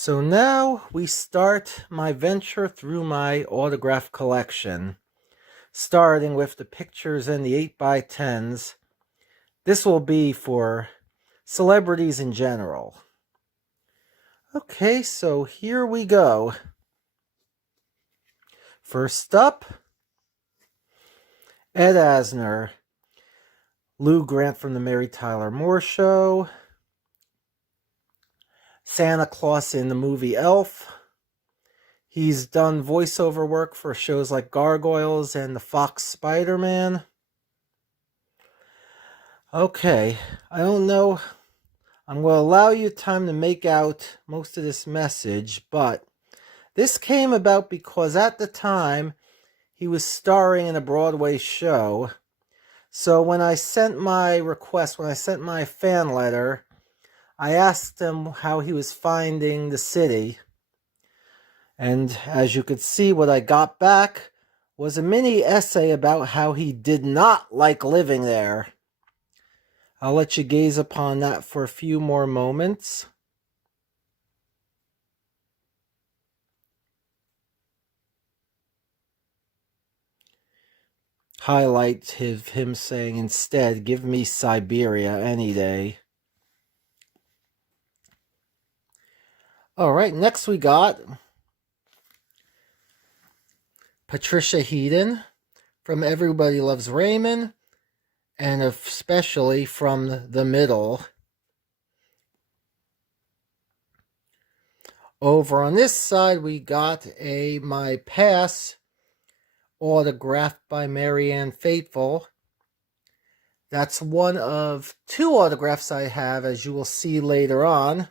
So now we start my venture through my autograph collection, starting with the pictures and the 8x10s. This will be for celebrities in general. Okay, so here we go. First up, Ed Asner, Lou Grant from the Mary Tyler Moore Show, Santa Claus in the movie Elf. He's done voiceover work for shows like Gargoyles and the Fox Spider-Man. Okay, I don't know. I'm going to allow you time to make out most of this message, but this came about because at the time he was starring in a Broadway show. So when I sent my request, when I sent my fan letter, I asked him how he was finding the city. And as you could see, what I got back was a mini essay about how he did not like living there. I'll let you gaze upon that for a few more moments. Highlight him saying, "Instead, give me Siberia any day." All right, next we got Patricia Heaton from Everybody Loves Raymond, and especially from The Middle. Over on this side, we got a My Pass autographed by Marianne Faithfull. That's one of two autographs I have, as you will see later on.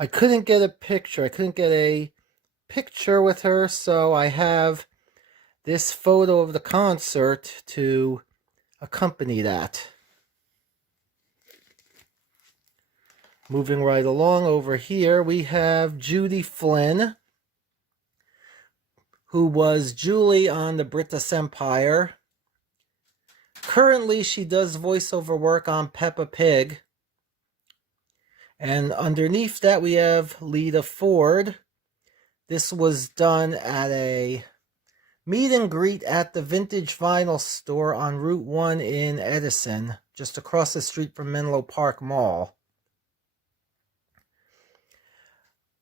I couldn't get a picture. I couldn't get a picture with her, so I have this photo of the concert to accompany that. Moving right along over here, we have Judy Flynn, who was Julie on the British Empire. Currently, she does voiceover work on Peppa Pig. And underneath that, we have Lita Ford. This was done at a meet and greet at the Vintage Vinyl Store on Route 1 in Edison, just across the street from Menlo Park Mall.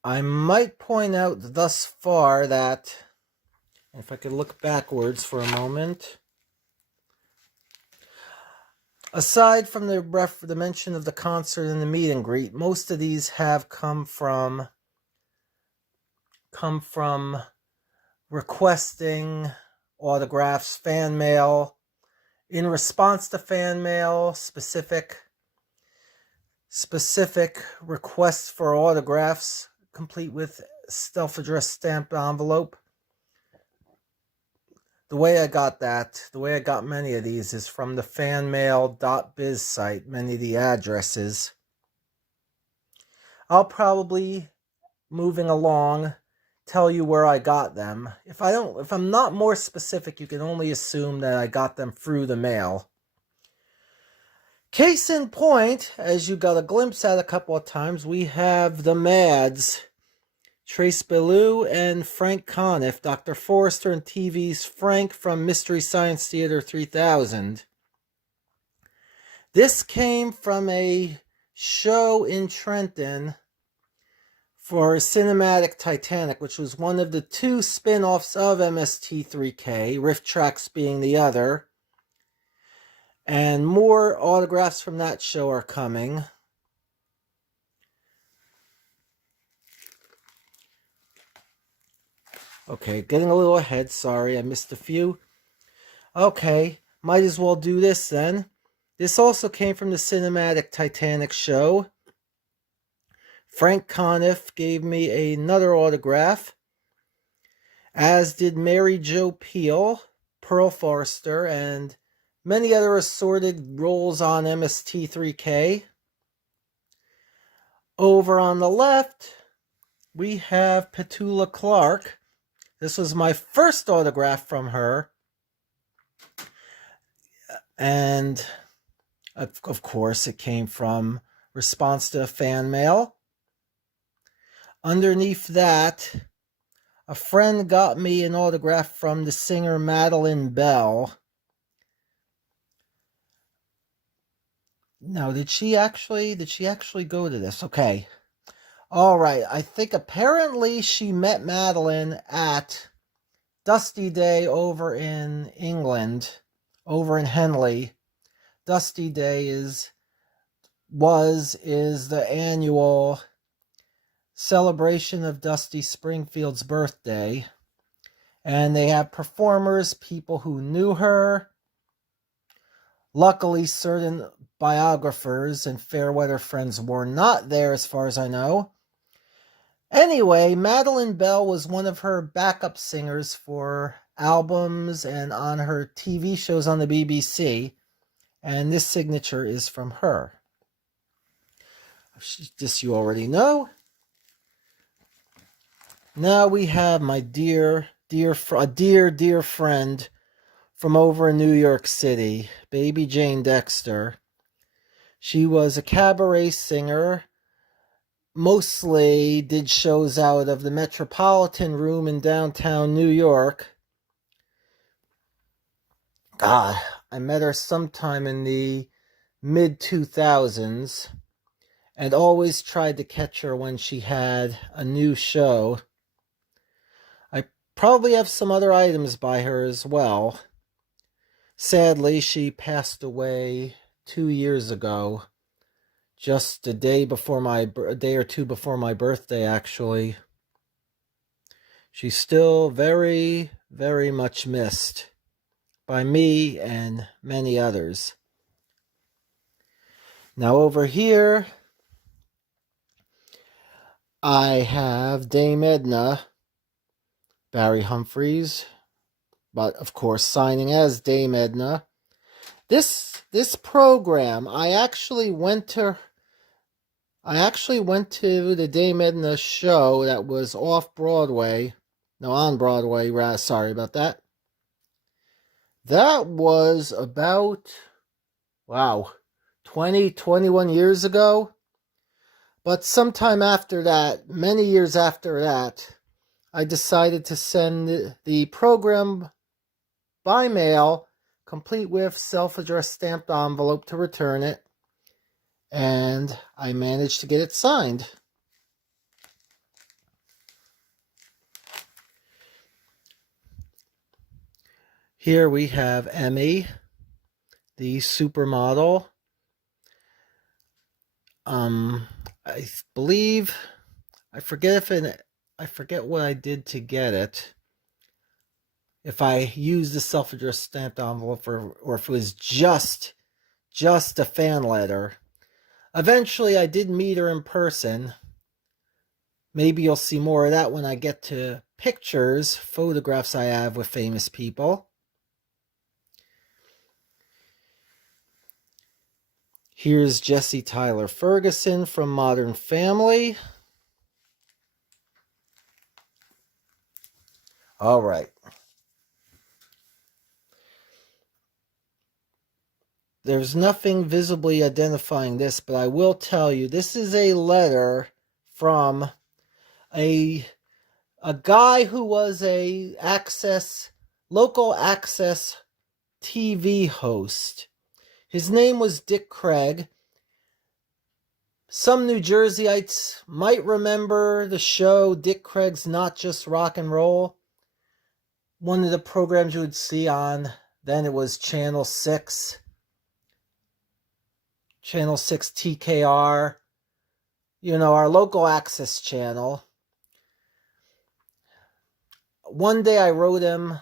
I might point out thus far that, if I could look backwards for a moment, aside from the mention of the concert and the meet and greet, most of these have come from requesting autographs, fan mail, in response to fan mail, specific requests for autographs, complete with self-addressed stamped envelope. The way I got many of these is from the fanmail.biz site, many of the addresses. I'll probably, moving along, tell you where I got them. If I'm not more specific, you can only assume that I got them through the mail. Case in point, as you got a glimpse at a couple of times, we have the Mads, Trace Bellew and Frank Conniff, Dr. Forrester and TV's Frank from Mystery Science Theater 3000. This came from a show in Trenton for Cinematic Titanic, which was one of the two spin-offs of MST3K, Riff Tracks being the other. And more autographs from that show are coming. Okay, getting a little ahead. Sorry, I missed a few. Okay, might as well do this then. This also came from the Cinematic Titanic show. Frank Conniff gave me another autograph, as did Mary Jo Pehl, Pearl Forrester, and many other assorted roles on MST3K. Over on the left, we have Petula Clark. This was my first autograph from her. And, of course, it came from response to the fan mail. Underneath that, a friend got me an autograph from the singer Madeleine Bell. No, did she actually go to this? Okay. All right. I think apparently she met Madeleine at Dusty Day over in England, over in Henley. Dusty Day is the annual celebration of Dusty Springfield's birthday. And they have performers, people who knew her. Luckily, certain biographers and Fairweather friends were not there as far as I know. Anyway, Madeleine Bell was one of her backup singers for albums and on her TV shows on the BBC. And this signature is from her. This you already know. Now we have my dear friend from over in New York City, Baby Jane Dexter. She was a cabaret singer, mostly did shows out of the Metropolitan Room in downtown New York. God, I met her sometime in the mid-2000s and always tried to catch her when she had a new show. I probably have some other items by her as well. Sadly, she passed away 2 years ago, just a day or two before my birthday, actually. She's still very, very much missed by me and many others. Now over here, I have Dame Edna, Barry Humphries, but of course signing as Dame Edna. This program, I actually went to the Dame Edna show that was on Broadway, sorry about that. That was about, 21 years ago. But sometime after that, many years after that, I decided to send the program by mail, complete with self-addressed stamped envelope to return it. And I managed to get it signed. Here we have Emmy, the supermodel. I believe, I forget what I did to get it. If I used the self-addressed stamped envelope or if it was just a fan letter. Eventually, I did meet her in person. Maybe you'll see more of that when I get to photographs I have with famous people. Here's Jessie Tyler Ferguson from Modern Family. All right. There's nothing visibly identifying this, but I will tell you, this is a letter from a guy who was a local access TV host. His name was Dick Craig. Some New Jerseyites might remember the show Dick Craig's Not Just Rock and Roll. One of the programs you would see on, then it was Channel 6. Channel 6 TKR. Our local access channel. One day I wrote him,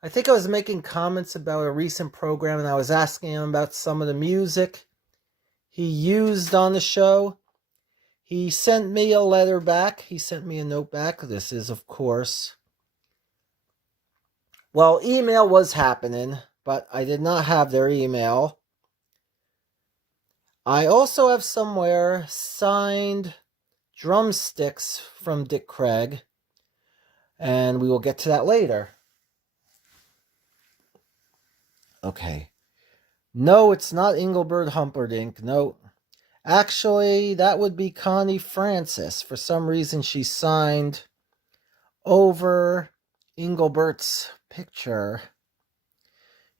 I think I was making comments about a recent program and I was asking him about some of the music he used on the show. He sent me a letter back. He sent me a note back. This is, of course, email was happening, but I did not have their email. I also have somewhere signed drumsticks from Dick Craig, and we will get to that later. Okay. No, it's not Engelbert Humperdinck. No. Actually, that would be Connie Francis. For some reason, she signed over Engelbert's picture.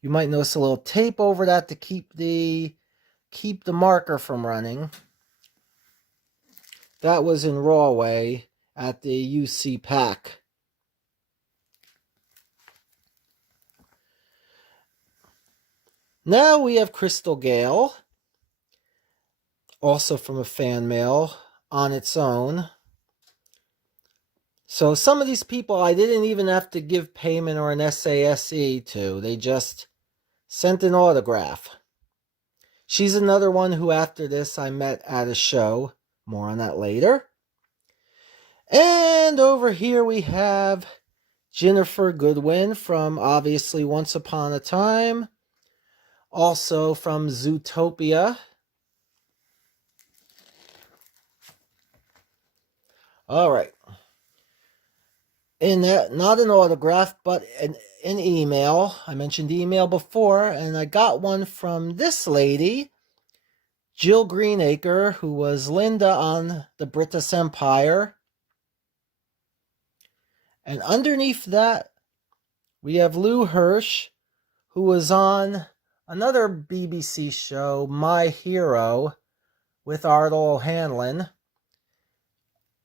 You might notice a little tape over that to keep the marker from running. That was in Rawway at the UC PAC. Now we have Crystal Gale, also from a fan mail, on its own. So some of these people I didn't even have to give payment or an SASE to. They just sent an autograph. She's another one who after this I met at a show. More on that later. And over here we have Jennifer Goodwin from obviously Once Upon a Time. Also from Zootopia. All right. In that, not an autograph, but an email. I mentioned email before, and I got one from this lady, Jill Greenacre, who was Linda on the British Empire. And underneath that, we have Lou Hirsch, who was on another BBC show, My Hero, with Ardal O'Hanlon.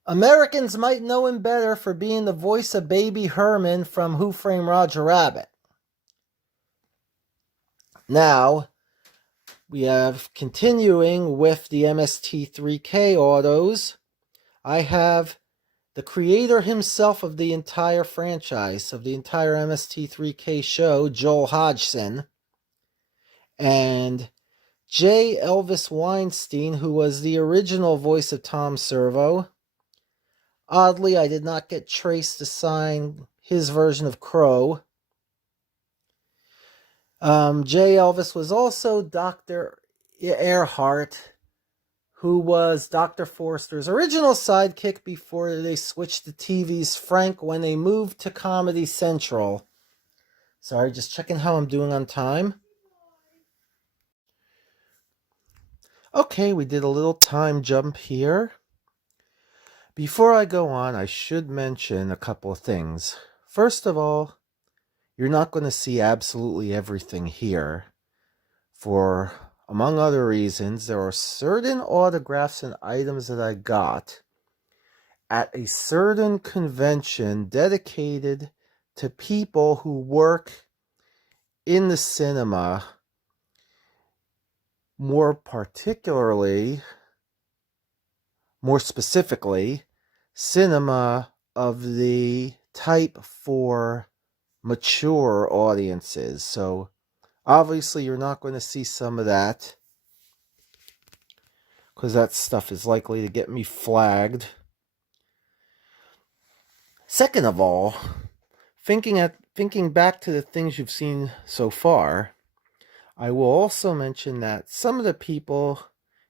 Americans might know him better for being the voice of Baby Herman from Who Framed Roger Rabbit. Now, we have continuing with the MST3K autos. I have the creator himself of the entire franchise, of the entire MST3K show, Joel Hodgson, and J. Elvis Weinstein, who was the original voice of Tom Servo. Oddly, I did not get Trace to sign his version of Crow. J. Elvis was also Dr. Earhart, who was Dr. Forster's original sidekick before they switched to TV's Frank when they moved to Comedy Central. Sorry, just checking how I'm doing on time. Okay, we did a little time jump here. Before I go on, I should mention a couple of things. First of all, you're not going to see absolutely everything here. For, among other reasons, there are certain autographs and items that I got at a certain convention dedicated to people who work in the cinema, more specifically, cinema of the type for mature audiences. So obviously you're not going to see some of that, because that stuff is likely to get me flagged. Second of all, thinking back to the things you've seen so far, I will also mention that some of the people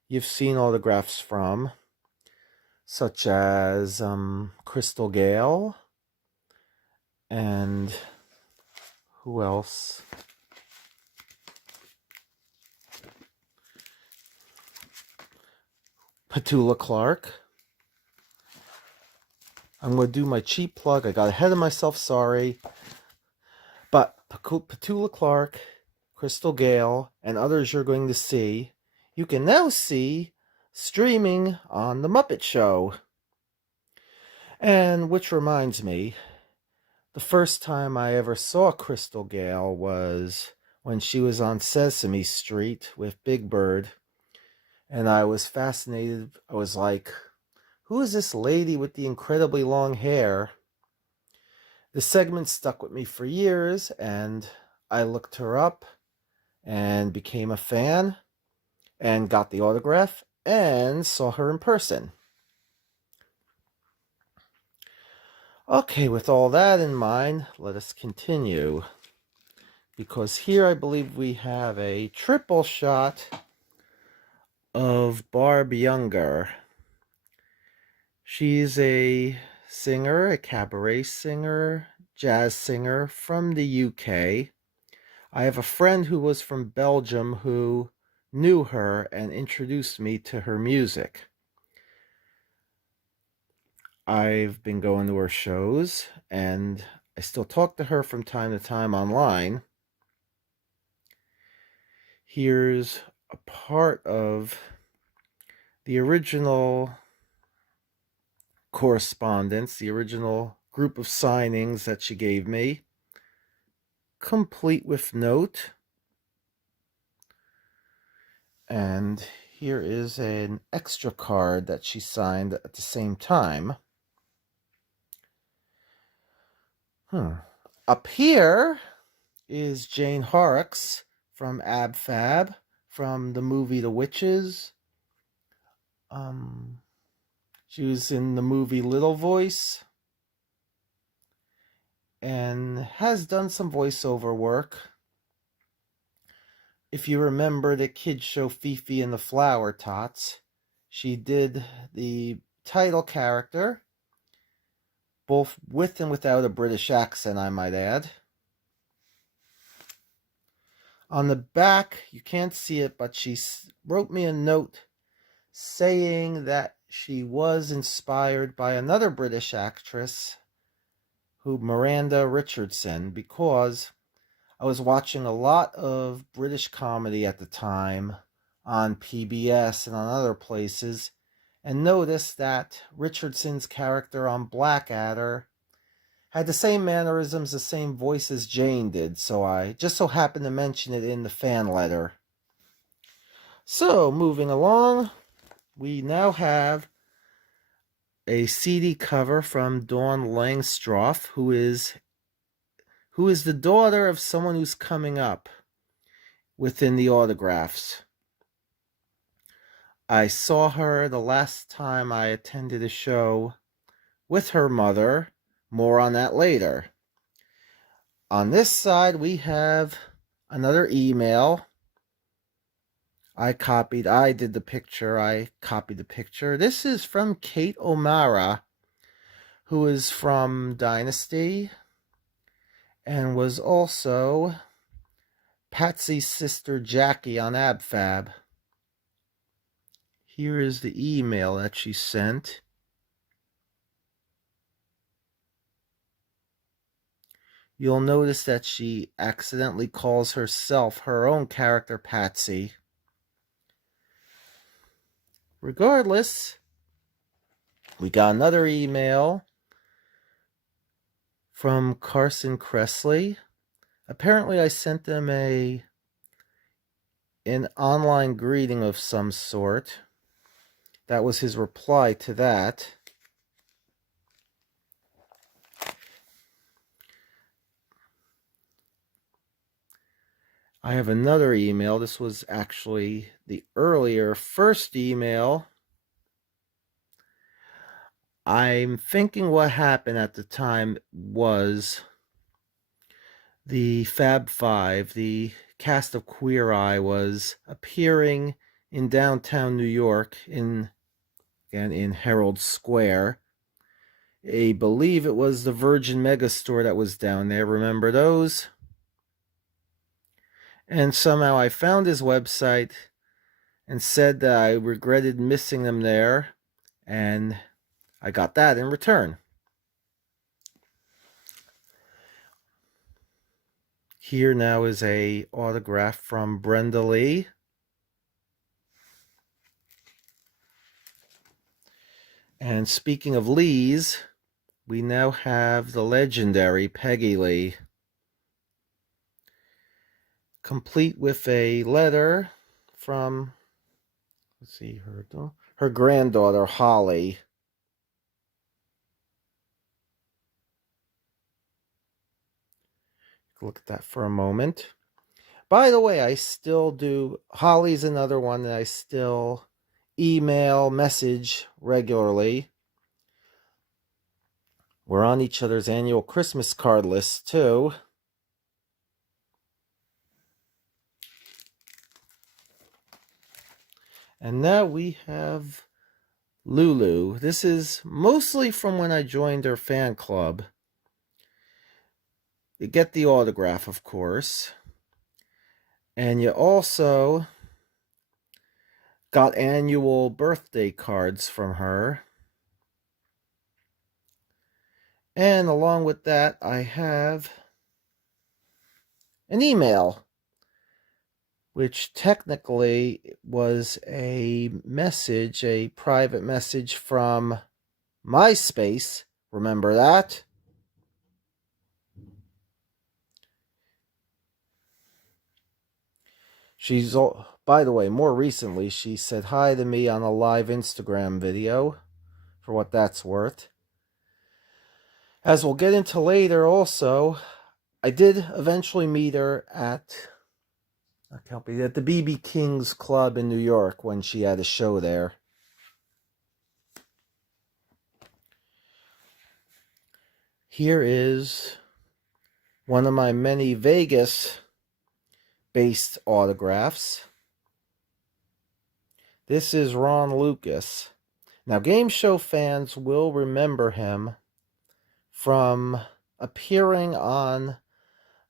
you've seen autographs from, such as Crystal Gale, and who else? Petula Clark. I'm going to do my cheap plug. I got ahead of myself, sorry. But Petula Clark, Crystal Gale, and others you're going to see, you can now see streaming on The Muppet Show. And which reminds me, the first time I ever saw Crystal Gale was when she was on Sesame Street with Big Bird. And I was fascinated. I was like, who is this lady with the incredibly long hair? The segment stuck with me for years, and I looked her up and became a fan and got the autograph and saw her in person. Okay, with all that in mind, let us continue. Because here I believe we have a triple shot of Barb Younger. She's a singer, a cabaret singer, jazz singer from the UK. I have a friend who was from Belgium who knew her and introduced me to her music. I've been going to her shows, and I still talk to her from time to time online. Here's a part of the original correspondence, the original group of signings that she gave me, complete with note. And here is an extra card that she signed at the same time. Up here is Jane Horrocks from Ab Fab, from the movie The Witches. She was in the movie Little Voice and has done some voiceover work. If you remember the kids show Fifi and the Flower Tots, she did the title character, both with and without a British accent, I might add. On the back, you can't see it, but she wrote me a note saying that she was inspired by another British actress, Miranda Richardson, because I was watching a lot of British comedy at the time on PBS and on other places, and noticed that Richardson's character on Blackadder had the same mannerisms, the same voice as Jane did, so I just so happened to mention it in the fan letter. So, moving along, we now have a CD cover from Dawn Langstroth, who is the daughter of someone who's coming up within the autographs. I saw her the last time I attended a show with her mother. More on that later. On this side, we have another email. I did the picture. I copied the picture. This is from Kate O'Mara, who is from Dynasty and was also Patsy's sister Jackie on Ab Fab. Here is the email that she sent. You'll notice that she accidentally calls herself her own character Patsy. Regardless, we got another email from Carson Kressley. Apparently I sent them an online greeting of some sort. That was his reply to that. I have another email. This was actually the earlier first email. I'm thinking what happened at the time was the Fab Five, the cast of Queer Eye, was appearing in downtown New York in Herald Square. I believe it was the Virgin Megastore that was down there. Remember those? And somehow I found his website and said that I regretted missing them there, and I got that in return. Here now is an autograph from Brenda Lee. And speaking of Lees, we now have the legendary Peggy Lee, complete with a letter from, let's see, her granddaughter, Holly. Look at that for a moment. By the way, I still do, Holly's another one that I still email, message regularly. We're on each other's annual Christmas card list, too. And now we have Lulu. This is mostly from when I joined her fan club. You get the autograph, of course. And you also got annual birthday cards from her. And along with that, I have an email, which technically was a message, a private message from MySpace. Remember that? By the way, more recently, she said hi to me on a live Instagram video, for what that's worth. As we'll get into later also, I did eventually meet her at the BB King's Club in New York when she had a show there. Here is one of my many Vegas-based autographs. This is Ron Lucas. Now, game show fans will remember him from appearing on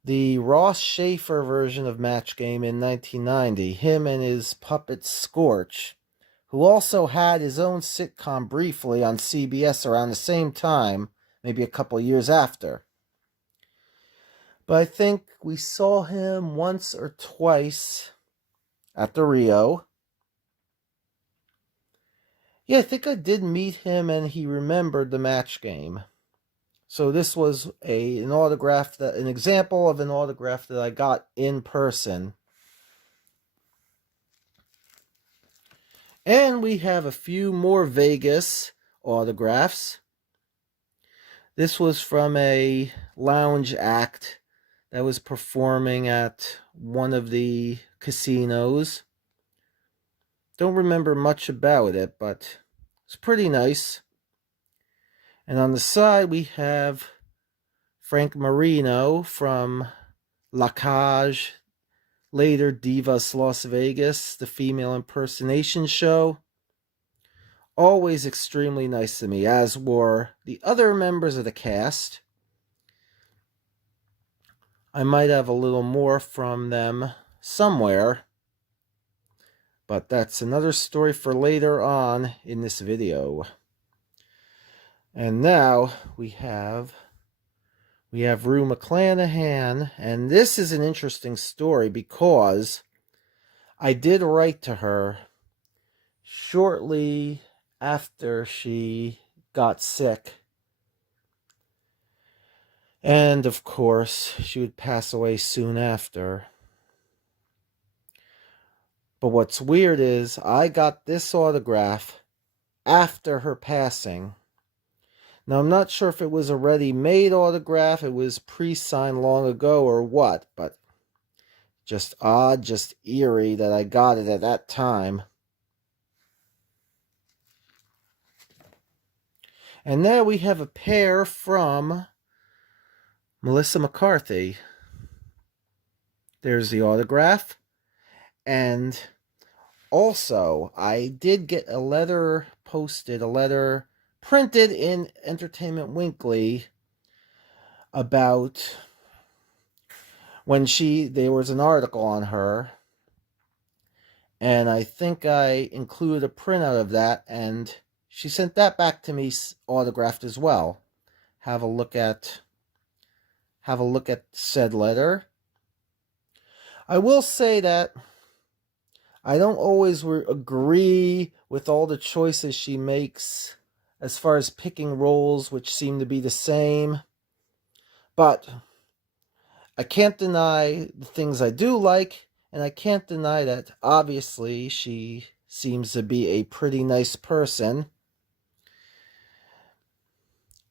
the Ross Schaefer version of Match Game in 1990, him and his puppet Scorch, who also had his own sitcom briefly on CBS around the same time, maybe a couple years after. But I think we saw him once or twice at the Rio. Yeah, I think I did meet him and he remembered the Match Game. So this was an example of an autograph that I got in person. And we have a few more Vegas autographs. This was from a lounge act that was performing at one of the casinos. Don't remember much about it, but it's pretty nice. And on the side, we have Frank Marino from La Cage, later Divas Las Vegas, the female impersonation show. Always extremely nice to me, as were the other members of the cast. I might have a little more from them somewhere, but that's another story for later on in this video. And now we have Rue Mcclanahan, and this is an interesting story because I did write to her shortly after she got sick. And of course, she would pass away soon after. But what's weird is I got this autograph after her passing. Now, I'm not sure if it was a ready-made autograph, it was pre-signed long ago or what, but just odd, just eerie that I got it at that time. And now we have a pair from Melissa McCarthy. There's the autograph. And also, I did get a letter printed in Entertainment Weekly about when there was an article on her, and I think I included a printout of that, and she sent that back to me autographed as well. Have a look at said letter. I will say that I don't always agree with all the choices she makes as far as picking roles, which seem to be the same. But I can't deny the things I do like, and I can't deny that obviously she seems to be a pretty nice person,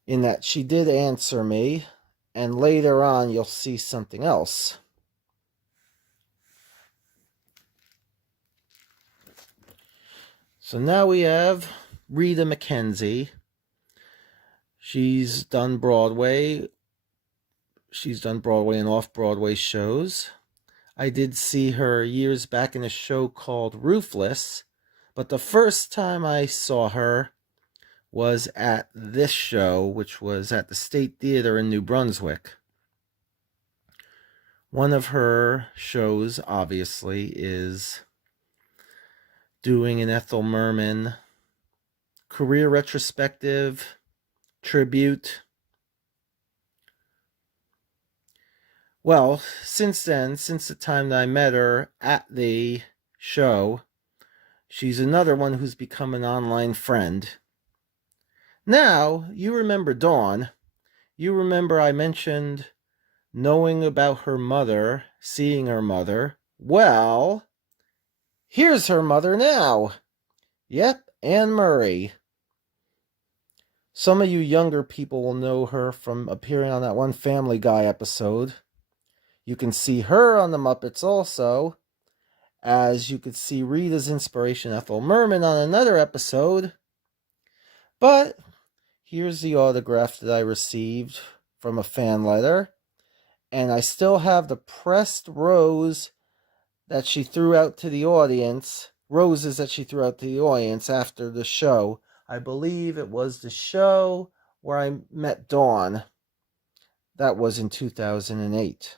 in that she did answer me, and later on you'll see something else. So now we have Rita Mckenzie. She's done Broadway and off-Broadway shows. I did see her years back in a show called Ruthless, but the first time I saw her was at this show, which was at the State Theater in New Brunswick. One of her shows, obviously, is doing an Ethel Merman career retrospective tribute. Well, since then, since the time that I met her at the show, she's another one who's become an online friend. Now, you remember Dawn. You remember I mentioned knowing about her mother, seeing her mother. Well, here's her mother now. Yep, Asner-Murray. Some of you younger people will know her from appearing on that one Family Guy episode. You can see her on the Muppets also, as you could see Rita's inspiration Ethel Merman on another episode. But here's the autograph that I received from a fan letter, and I still have the pressed rose that she threw out to the audience, roses that she threw out to the audience after the show. I believe it was the show where I met Dawn. That was in 2008.